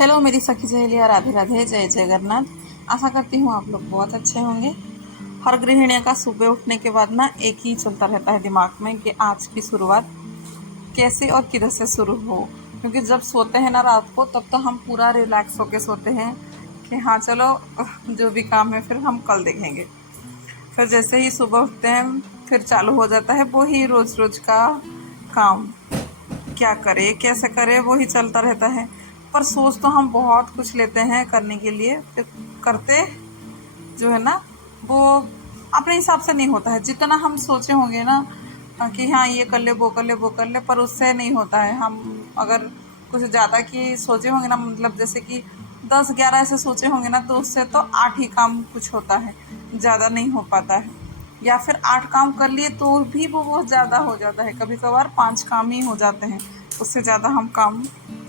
Hello मेरी सखी सहेलियाँ, राधे राधे, जय जगन्नाथ। आशा करती हूँ आप लोग बहुत अच्छे होंगे। हर गृहिणियों का सुबह उठने के बाद ना एक ही चलता रहता है दिमाग में कि आज की शुरुआत कैसे और किधर से शुरू हो। क्योंकि जब सोते हैं ना रात को, तब तो हम पूरा रिलैक्स होके सोते हैं कि हाँ चलो, जो भी काम है फिर हम कल देखेंगे। फिर जैसे ही सुबह उठते हैं फिर चालू हो जाता है वो ही रोज रोज का काम। क्या करे कैसे करे वही चलता रहता है। पर सोच तो हम बहुत कुछ लेते हैं करने के लिए, फिर करते जो है ना वो अपने हिसाब से नहीं होता है। जितना हम सोचे होंगे ना कि हाँ ये कर ले वो कर ले वो कर ले, पर उससे नहीं होता है। हम अगर कुछ ज़्यादा की सोचे होंगे ना, मतलब जैसे कि 10-11 ऐसे सोचे होंगे ना, तो उससे तो 8 ही काम कुछ होता है, ज़्यादा नहीं हो पाता है। या फिर 8 काम कर लिए तो भी वो बहुत ज़्यादा हो जाता है। कभी कभार 5 काम ही हो जाते हैं, उससे ज़्यादा हम काम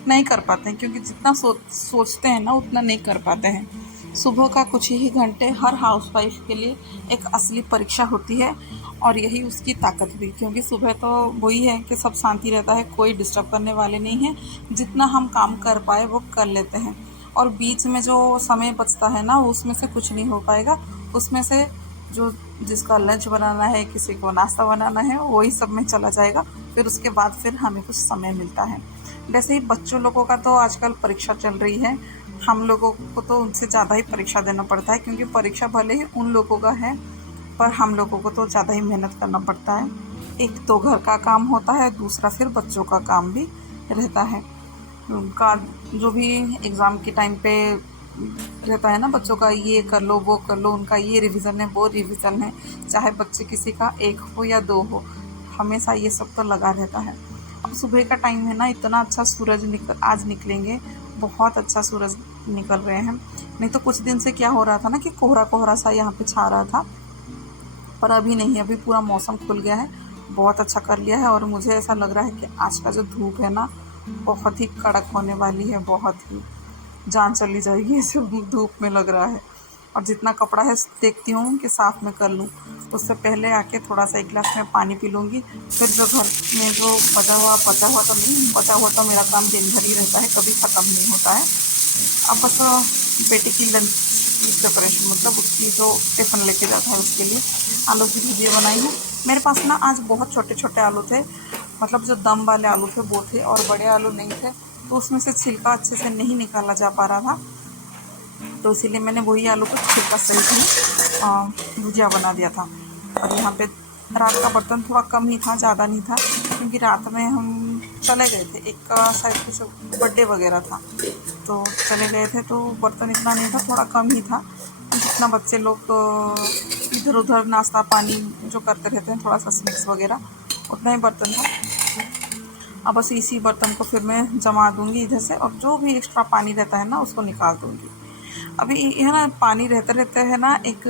नहीं कर पाते हैं। क्योंकि जितना सोचते हैं ना उतना नहीं कर पाते हैं। सुबह का कुछ ही घंटे हर हाउसवाइफ के लिए एक असली परीक्षा होती है, और यही उसकी ताकत भी। क्योंकि सुबह तो वही है कि सब शांति रहता है, कोई डिस्टर्ब करने वाले नहीं है। जितना हम काम कर पाए वो कर लेते हैं, और बीच में जो समय बचता है ना उसमें से कुछ नहीं हो पाएगा। उसमें से जो जिसका लंच बनाना है, किसी को नाश्ता बनाना है, वही सब में चला जाएगा। फिर उसके बाद फिर हमें कुछ समय मिलता है। वैसे ही बच्चों लोगों का तो आजकल परीक्षा चल रही है। हम लोगों को तो उनसे ज़्यादा ही परीक्षा देना पड़ता है, क्योंकि परीक्षा भले ही उन लोगों का है, पर हम लोगों को तो ज़्यादा ही मेहनत करना पड़ता है। एक तो घर का काम होता है, दूसरा फिर बच्चों का काम भी रहता है। उनका जो भी एग्ज़ाम के टाइम पे रहता है ना, बच्चों का ये कर लो वो कर लो, उनका ये रिवीजन है वो रिवीजन है। चाहे बच्चे किसी का 1 हो या 2 हो, हमेशा ये सब तो लगा रहता है। अब सुबह का टाइम है ना, इतना अच्छा सूरज आज निकलेंगे, बहुत अच्छा सूरज निकल रहे हैं। नहीं तो कुछ दिन से क्या हो रहा था ना कि कोहरा कोहरा सा यहाँ पे छा रहा था, पर अभी नहीं, अभी पूरा मौसम खुल गया है, बहुत अच्छा कर लिया है। और मुझे ऐसा लग रहा है कि आज का जो धूप है ना बहुत ही कड़क होने वाली है, बहुत ही जान चली जाएगी ऐसे धूप में लग रहा है। और जितना कपड़ा है देखती हूँ कि साफ़ में कर लूँ, उससे पहले आके थोड़ा सा 1 गिलास में पानी पी लूँगी। फिर जो घर में जो बचा हुआ तो मेरा काम दिन भर ही रहता है, कभी ख़त्म नहीं होता है। अब बस बेटी की लंच की प्रिपरेशन, मतलब उसकी जो टिफ़िन लेके जाता है उसके लिए आलू की भुजिया बनाई है। मेरे पास ना आज बहुत छोटे छोटे आलू थे, मतलब जो दम वाले आलू थे वो थे, और बड़े आलू नहीं थे। तो उसमें से छिलका अच्छे से नहीं निकाला जा पा रहा था, तो इसीलिए मैंने वही आलू को छिलका सहित ही भुजिया बना दिया था। और यहाँ पे रात का बर्तन थोड़ा कम ही था, ज़्यादा नहीं था, क्योंकि रात में हम चले गए थे, एक का शायद कुछ बर्थडे वगैरह था, तो चले गए थे, तो बर्तन इतना नहीं था, थोड़ा कम ही था। जितना बच्चे लोग इधर उधर नाश्ता पानी जो करते रहते हैं, थोड़ा सा स्नैक्स वगैरह, उतना ही बर्तन था। अब बस इसी बर्तन को फिर मैं जमा दूंगी इधर से, और जो भी एक्स्ट्रा पानी रहता है ना उसको निकाल दूंगी। अभी है ना, पानी रहते रहते है ना, एक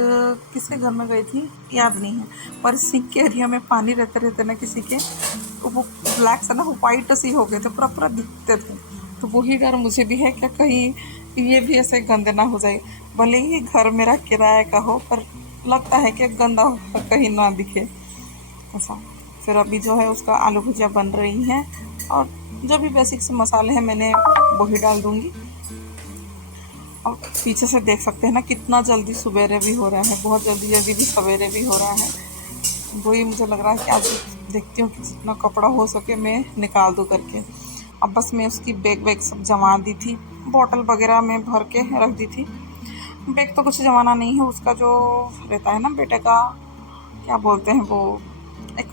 किसके घर में गई थी याद नहीं है, पर सिंक के एरिया में पानी रहते रहते ना किसी के, तो वो ब्लैक से ना वो वाइट सी हो गए थे, पूरा पूरा दिखते थे। तो वही डर मुझे भी है कि कहीं ये भी ऐसे गंदे ना हो जाए। भले ही घर मेरा किराए का हो, पर लगता है कि गंदा कहीं ना दिखे ऐसा। फिर अभी जो है उसका आलू भुजिया बन रही है, और जो भी बेसिक से मसाले हैं मैंने वही डाल दूँगी। और पीछे से देख सकते हैं ना कितना जल्दी सवेरे भी हो रहा है, बहुत जल्दी जल्दी भी सवेरे भी हो रहा है। वही मुझे लग रहा है कि आज देखती हूँ कि जितना कपड़ा हो सके मैं निकाल दूँ करके। अब बस मैं उसकी बैग वैग सब जमा दी थी, बॉटल वगैरह में भर के रख दी थी। बैग तो कुछ जमाना नहीं है, उसका जो रहता है ना बेटे का, क्या बोलते हैं वो, एक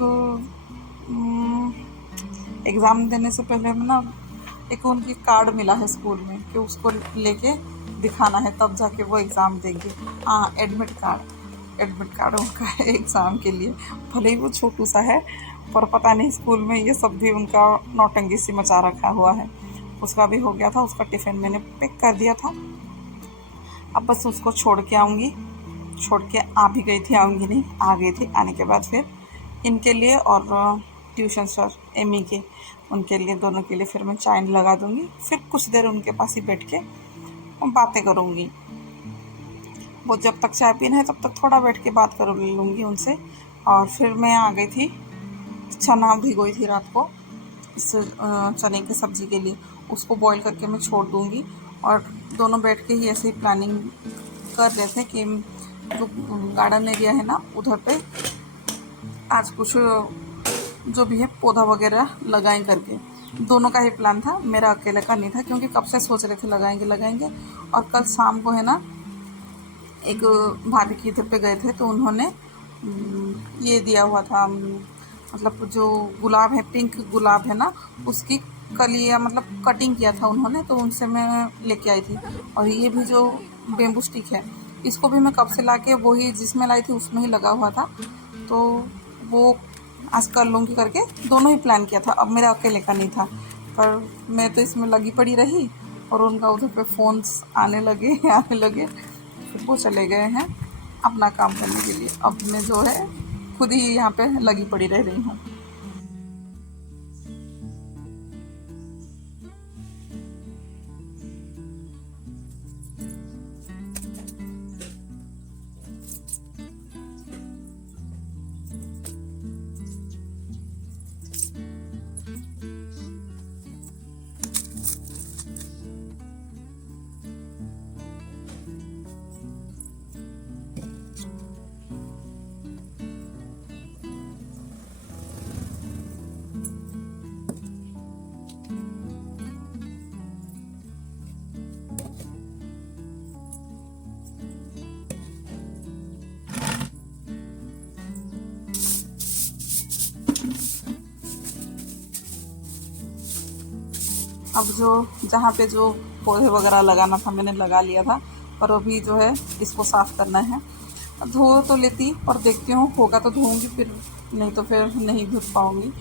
एग्ज़ाम देने से पहले में ना एक उनकी कार्ड मिला है स्कूल में कि उसको लेके दिखाना है, तब जाके वो एग्ज़ाम देंगे। हाँ, एडमिट कार्ड उनका है एग्ज़ाम के लिए। भले ही वो छोटू सा है, पर पता नहीं स्कूल में ये सब भी उनका नौटंकी सी मचा रखा हुआ है। उसका भी हो गया था, उसका टिफ़िन मैंने पैक कर दिया था। अब बस उसको छोड़ के आऊँगी, छोड़ के आ भी गई थी, आऊँगी नहीं, आ गई थी। आने के बाद फिर इनके लिए और ट्यूशन सर एमी के, उनके लिए, दोनों के लिए फिर मैं चाय लगा दूँगी। फिर कुछ देर उनके पास ही बैठ के बातें करूँगी। वो जब तक चाय पीना है तब तक थोड़ा बैठ के बात कर लूँगी उनसे। और फिर मैं आ गई थी, चना भिगोई थी रात को इस चने की सब्ज़ी के लिए, उसको बॉईल करके मैं छोड़ दूँगी। और दोनों बैठ के ही ऐसे ही प्लानिंग कर रहे थे कि जो गार्डन एरिया है ना उधर पे आज कुछ जो भी है पौधा वगैरह लगाएं करके। दोनों का ही प्लान था, मेरा अकेले का नहीं था, क्योंकि कब से सोच रहे थे लगाएंगे लगाएंगे। और कल शाम को है ना एक भाभी की इधर पे गए थे तो उन्होंने ये दिया हुआ था, मतलब जो गुलाब है, पिंक गुलाब है ना, उसकी कलियाँ मतलब कटिंग किया था उन्होंने, तो उनसे मैं लेके आई थी। और ये भी जो बेम्बू स्टिक है, इसको भी मैं कब से लाके वही जिसमें लाई थी उसमें ही लगा हुआ था, तो वो आज कर लूँगी करके दोनों ही प्लान किया था। अब मेरा अकेले का नहीं था, पर मैं तो इसमें लगी पड़ी रही और उनका उधर पे फ़ोन्स आने लगे आने लगे, फिर वो चले गए हैं अपना काम करने के लिए। अब मैं जो है खुद ही यहाँ पे लगी पड़ी रह रही हूँ। अब जो जहाँ पे जो पौधे वगैरह लगाना था मैंने लगा लिया था, पर अभी जो है इसको साफ़ करना है। धो तो लेती पर देखती हूँ होगा तो धोऊंगी, फिर नहीं तो फिर नहीं धो पाऊँगी।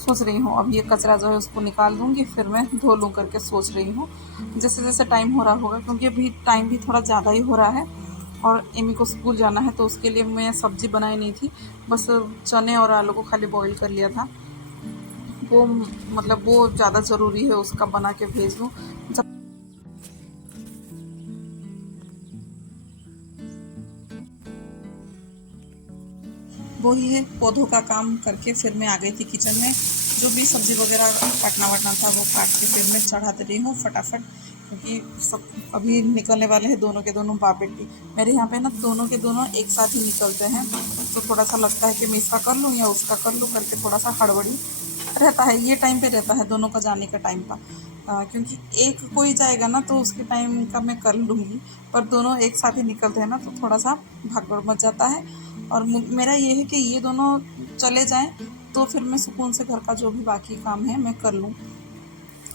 सोच रही हूँ अब ये कचरा जो है उसको निकाल दूँगी, फिर मैं धो लूँ करके सोच रही हूँ, जैसे जैसे टाइम हो रहा होगा, क्योंकि अभी टाइम भी थोड़ा ज़्यादा ही हो रहा है और एमी को स्कूल जाना है। तो उसके लिए मैं सब्ज़ी बनाई नहीं थी, बस चने और आलू को खाली बॉईल कर लिया था। वो मतलब वो ज़्यादा ज़रूरी है उसका बना के भेज दूँ। जब वो ही है पौधों का काम करके फिर मैं आ गई थी किचन में। जो भी सब्ज़ी वगैरह काटना वाटना था वो काट के फिर मैं चढ़ा दे रही हूँ फटाफट, क्योंकि सब अभी निकलने वाले हैं दोनों के दोनों बाप बेटी। मेरे यहाँ पे ना दोनों के दोनों एक साथ ही निकलते हैं, तो थोड़ा सा लगता है कि मैं इसका कर लूँ या उसका कर लूँ करके थोड़ा सा हड़बड़ी रहता है। ये टाइम पे रहता है दोनों का जाने का टाइम का, क्योंकि एक कोई जाएगा ना तो उसके टाइम का मैं कर लूँगी, पर दोनों एक साथ ही निकलते हैं ना तो थोड़ा सा भागदौड़ मच जाता है। और मेरा ये है कि ये दोनों चले जाएं तो फिर मैं सुकून से घर का जो भी बाकी काम है मैं कर लूँ।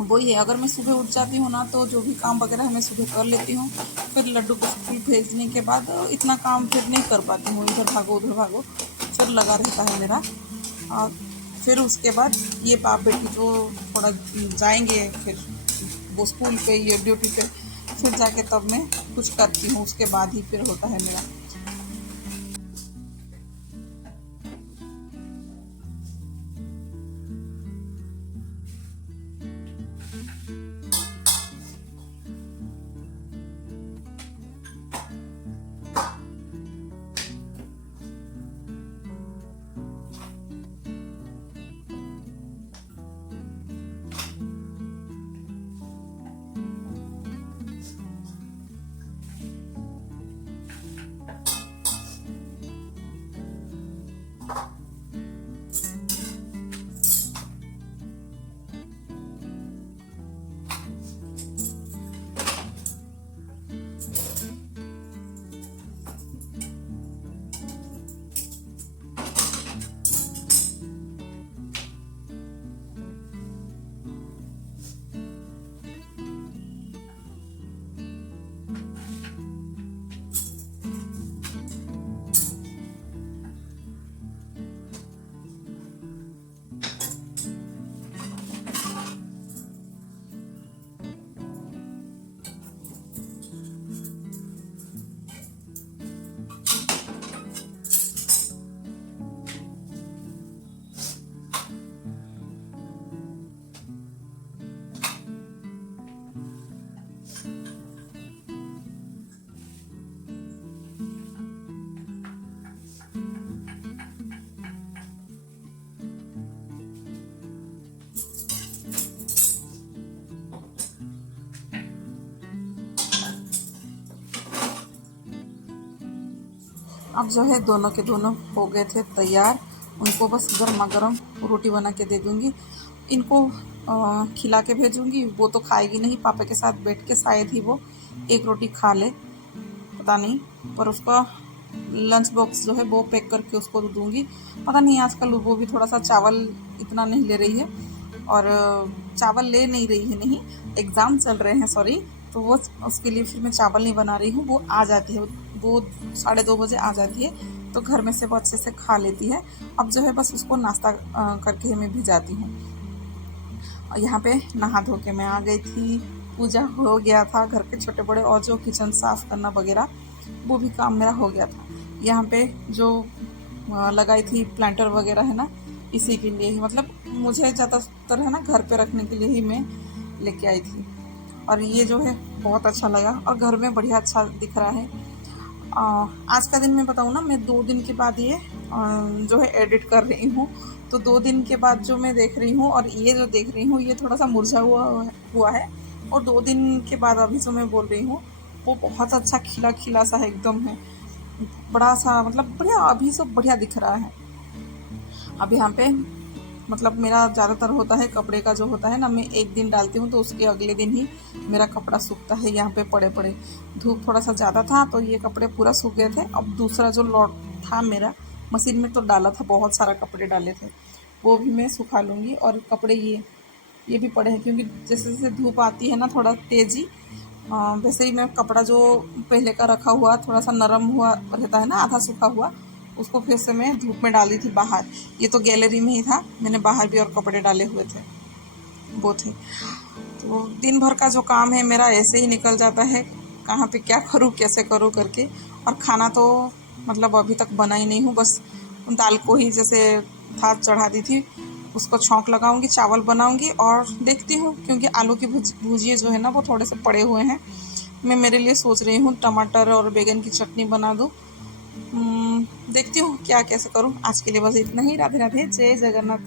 वही है, अगर मैं सुबह उठ जाती हूँ ना तो जो भी काम वगैरह है मैं सुबह कर लेती हूँ। फिर लड्डू को स्कूल भेजने के बाद इतना काम फिर नहीं कर पाती हूँ, इधर भागो उधर भागो फिर लगा रहता है मेरा। और फिर उसके बाद ये बाप बेटी जो थोड़ा जाएंगे फिर वो स्कूल पे या ड्यूटी पे, फिर जाके तब मैं कुछ करती हूँ, उसके बाद ही फिर होता है मेरा। अब जो है दोनों के दोनों हो गए थे तैयार। उनको बस गर्मा गर्म रोटी बना के दे दूँगी। इनको खिला के भेजूँगी। वो तो खाएगी नहीं, पापा के साथ बैठ के शायद ही वो एक रोटी खा ले, पता नहीं। पर उसका लंच बॉक्स जो है वो पैक करके उसको दूँगी। पता नहीं आजकल वो भी थोड़ा सा चावल इतना नहीं ले रही है, और चावल ले नहीं रही है, नहीं, एग्ज़ाम चल रहे हैं, सॉरी। तो वो उसके लिए फिर मैं चावल नहीं बना रही हूँ। वो आ जाती है, वो 2:30 बजे आ जाती है, तो घर में से वो अच्छे से खा लेती है। अब जो है बस उसको नाश्ता करके मैं भी जाती हूँ। और यहाँ पे नहा धो के मैं आ गई थी। पूजा हो गया था, घर के छोटे बड़े और जो किचन साफ़ करना वगैरह वो भी काम मेरा हो गया था। यहाँ पे जो लगाई थी प्लांटर वगैरह है ना, इसी के लिए ही, मतलब मुझे ज़्यादातर है ना घर पे रखने के लिए ही मैं लेके आई थी। और ये जो है बहुत अच्छा लगा और घर में बढ़िया अच्छा दिख रहा है। आज का दिन मैं बताऊँ ना, मैं 2 दिन के बाद ये जो है एडिट कर रही हूँ। तो 2 दिन के बाद जो मैं देख रही हूँ और ये जो देख रही हूँ, ये थोड़ा सा मुरझा हुआ है। और 2 दिन के बाद अभी जो मैं बोल रही हूँ वो बहुत अच्छा खिला खिला सा है, एकदम है बड़ा सा, मतलब बढ़िया, अभी सब बढ़िया दिख रहा है। अब यहाँ पे मतलब मेरा ज़्यादातर होता है कपड़े का जो होता है ना, मैं एक दिन डालती हूँ तो उसके अगले दिन ही मेरा कपड़ा सूखता है। यहाँ पे पड़े पड़े धूप थोड़ा सा ज़्यादा था तो ये कपड़े पूरा सूख गए थे। अब दूसरा जो लॉट था मेरा मशीन में तो डाला था, बहुत सारा कपड़े डाले थे, वो भी मैं सुखा लूँगी। और कपड़े ये भी पड़े हैं, क्योंकि जैसे जैसे धूप आती है ना थोड़ा तेज़ी, वैसे ही मैं कपड़ा जो पहले का रखा हुआ थोड़ा सा नरम हुआ रहता है ना, आधा सूखा हुआ, उसको फिर से मैं धूप में डाली थी बाहर। ये तो गैलरी में ही था, मैंने बाहर भी और कपड़े डाले हुए थे, वो थे। तो दिन भर का जो काम है मेरा ऐसे ही निकल जाता है, कहाँ पे क्या करूँ कैसे करूँ करके। और खाना तो मतलब अभी तक बना ही नहीं हूँ, बस दाल को ही जैसे था चढ़ा दी थी, उसको छौंक लगाऊंगी, चावल बनाऊंगी और देखती हूँ, क्योंकि आलू की भुजिए जो है ना वो थोड़े से पड़े हुए हैं। मैं मेरे लिए सोच रही हूँ टमाटर और बैगन की चटनी बना दूँ। देखती हूँ क्या कैसे करूँ। आज के लिए बस इतना ही। राधे राधे, जय जगन्नाथ।